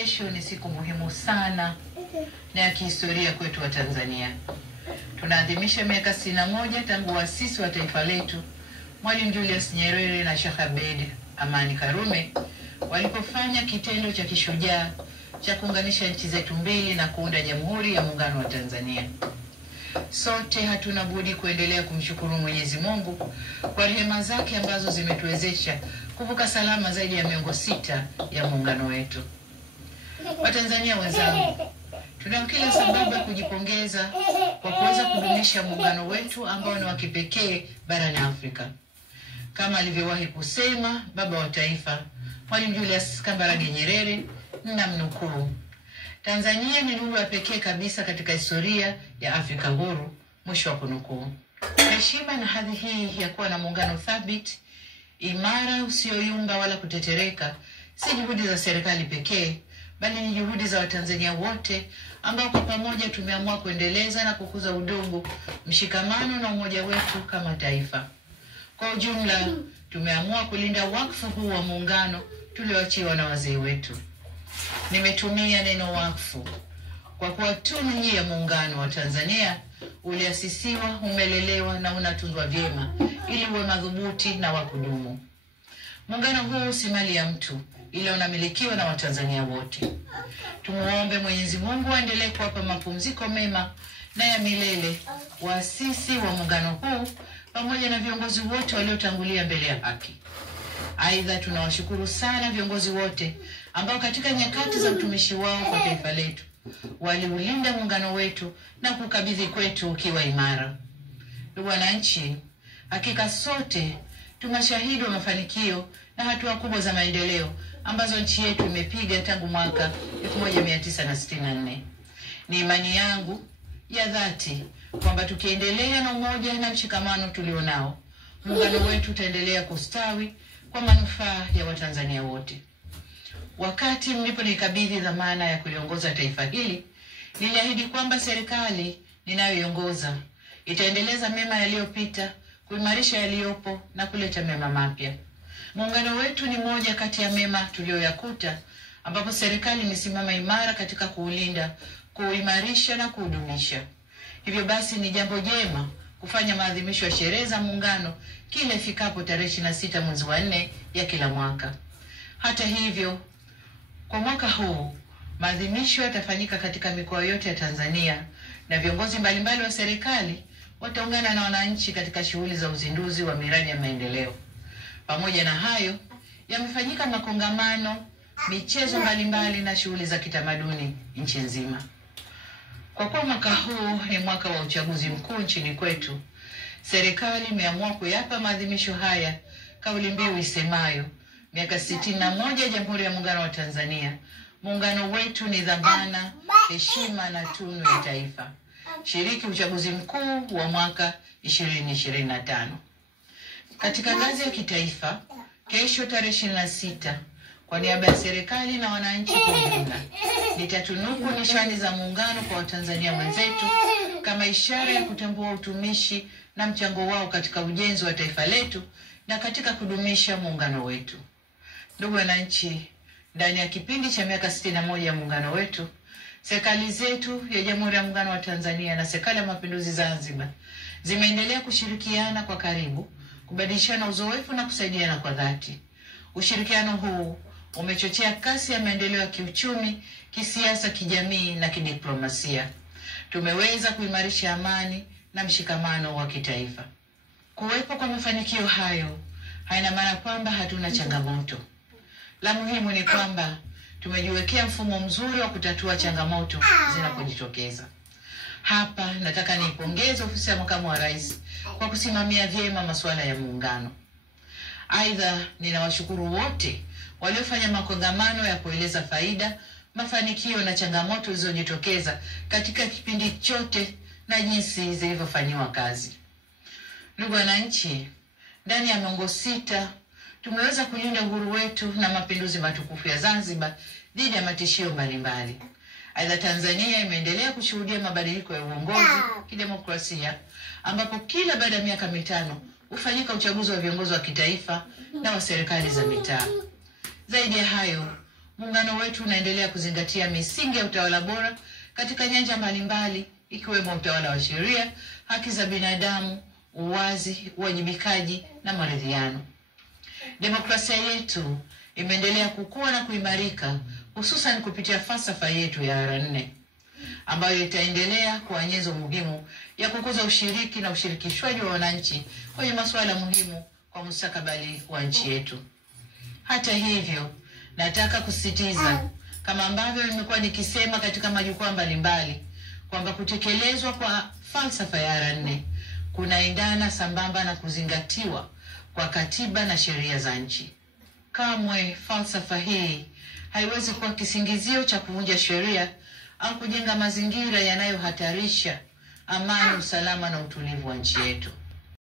kesho ni siku muhimu sana na ya kihistoria kwetu wa Tanzania. Tunaadhimisha miaka 61 tangu waasisi wa taifa letu Mwalimu Julius Nyerere na Sheikh Abeid Amani Karume walipofanya kitendo cha kishujaa cha kuunganisha nchi zetu mbili na kuunda Jamhuri ya Muungano wa Tanzania. Sote hatuna budi kuendelea kumshukuru Mwenyezi Mungu kwa rehema zake ambazo zimetuwezesha kuvuka salama zaidi ya miongo 6 ya muungano wetu. Watanzania wenzangu, tuna kila sababu ya kujipongeza kwa kuweza kudumisha muungano wetu ambao ni wa kipekee barani Afrika. Kama alivyowahi kusema baba wa taifa Mwalimu Julius Kambarage Nyerere, namnukuu, Tanzania ni lugha pekee kabisa katika historia ya Afrika huru, mwisho wa kunukuu. Heshima na hadhi hii ya kuwa na muungano thabiti, imara, usioyumba wala kutetereka, si juhudi za serikali pekee, bali ni juhudi za Watanzania wote ambao kwa pamoja tumeamua kuendeleza na kukuza udugu, mshikamano na umoja wetu kama taifa. Kwa ujumla, tumeamua kulinda wakfu huu wa muungano tulioachiwa na wazee wetu. Nimetumia neno wakfu kwa kuwa tunu hii ya muungano wa Tanzania uliasisiwa, umelelewa na unatunzwa vyema ili uwe madhubuti na wa kudumu. Muungano huu si mali ya mtu, ila unamilikiwa na Watanzania wote. Tumuombe Mwenyezi Mungu aendelee kuwapa mapumziko mema na ya milele waasisi wa muungano huu pamoja na viongozi wote waliotangulia mbele ya haki. Aidha, tunawashukuru sana viongozi wote ambao katika nyakati za utumishi wao kwa taifa letu waliulinda muungano wetu na kukabidhi kwetu ukiwa imara. Ndugu wananchi, hakika sote tumashahidi wa mafanikio na hatua kubwa za maendeleo ambazo nchi yetu imepiga tangu mwaka 1964. Ni imani yangu ya dhati kwamba tukiendelea na umoja na mshikamano tulionao, muungano wetu utaendelea kustawi kwa manufaa ya Watanzania wote. Wakati mliponikabidhi dhamana ya kuliongoza taifa hili, niliahidi kwamba serikali ninayoiongoza itaendeleza mema yaliyopita, kuimarisha yaliyopo na kuleta mema mapya. Muungano wetu ni moja kati ya mema tuliyoyakuta, ambapo serikali imesimama imara katika kuulinda, kuimarisha na kudumisha. Hivyo basi ni jambo jema kufanya maadhimisho ya sherehe za muungano kila ifikapo tarehe 26 mwezi wa 4 ya kila mwaka. Hata hivyo, kwa mwaka huu maadhimisho yatafanyika katika mikoa yote ya Tanzania na viongozi mbalimbali wa serikali wataungana na wananchi katika shughuli za uzinduzi wa miradi ya maendeleo. Pamoja na hayo, yamefanyika makongamano, michezo mbalimbali na shughuli za kitamaduni nchi nzima. Kwa kuwa mwaka huu ni mwaka wa uchaguzi mkuu nchini kwetu, serikali imeamua kuyapa maadhimisho haya kauli mbiu isemayo miaka 61 Jamhuri ya Muungano wa Tanzania. Muungano wetu ni dhamana, heshima na tunu ya taifa. Shiriki uchaguzi mkuu wa mwaka 2025. Katika ngazi ya kitaifa, kesho tarehe 26, kwa niaba ya serikali na wananchi kwa ujumla, nitatunuku nishani za muungano kwa Watanzania wenzetu kama ishara ya kutambua utumishi na mchango wao katika ujenzi wa taifa letu na katika kudumisha muungano wetu. Ndugu wananchi, ndani ya kipindi cha miaka 61 ya muungano wetu, serikali zetu ya Jamhuri ya Muungano wa Tanzania na Serikali ya Mapinduzi Zanzibar zimeendelea kushirikiana kwa karibu, kubadilishana uzoefu na kusaidiana kwa dhati. Ushirikiano huu umechochea kasi ya maendeleo ya kiuchumi, kisiasa, kijamii na kidiplomasia. Tumeweza kuimarisha amani na mshikamano wa kitaifa. Kuwepo kwa mafanikio hayo haina maana kwamba hatuna changamoto. La muhimu ni kwamba tumejiwekea mfumo mzuri wa kutatua changamoto zinapojitokeza. Hapa nataka niipongeze ofisi ya makamu wa rais kwa kusimamia vyema masuala ya muungano. Aidha, ninawashukuru wote waliofanya makongamano ya kueleza faida, mafanikio na changamoto zilizojitokeza katika kipindi chote na jinsi zilivyofanywa kazi. Ndugu wananchi, ndani ya miongo 6 tumeweza kulinda uhuru wetu na mapinduzi matukufu ya Zanzibar dhidi ya matishio mbalimbali. Aidha, Tanzania imeendelea kushuhudia mabadiliko ya uongozi kidemokrasia, ambapo kila baada ya miaka 5 hufanyika uchaguzi wa viongozi wa kitaifa na wa serikali za mitaa. Zaidi ya hayo, muungano wetu unaendelea kuzingatia misingi ya utawala bora katika nyanja mbalimbali, ikiwemo utawala wa sheria, haki za binadamu, uwazi, uwajibikaji na maridhiano. Demokrasia yetu imeendelea kukua na kuimarika, hususan kupitia falsafa yetu ya R4 ambayo itaendelea kuwa nyenzo muhimu ya kukuza ushiriki na ushirikishwaji wa wananchi kwenye masuala muhimu kwa mustakabali wa nchi yetu. Hata hivyo, nataka kusisitiza kama ambavyo nimekuwa nikisema katika majukwaa mbalimbali kwamba kutekelezwa kwa falsafa ya R4 kunaendana sambamba na kuzingatiwa kwa katiba na sheria za nchi. Kamwe falsafa hii haiwezi kuwa kisingizio cha kuvunja sheria au kujenga mazingira yanayohatarisha amani, usalama na utulivu wa nchi yetu.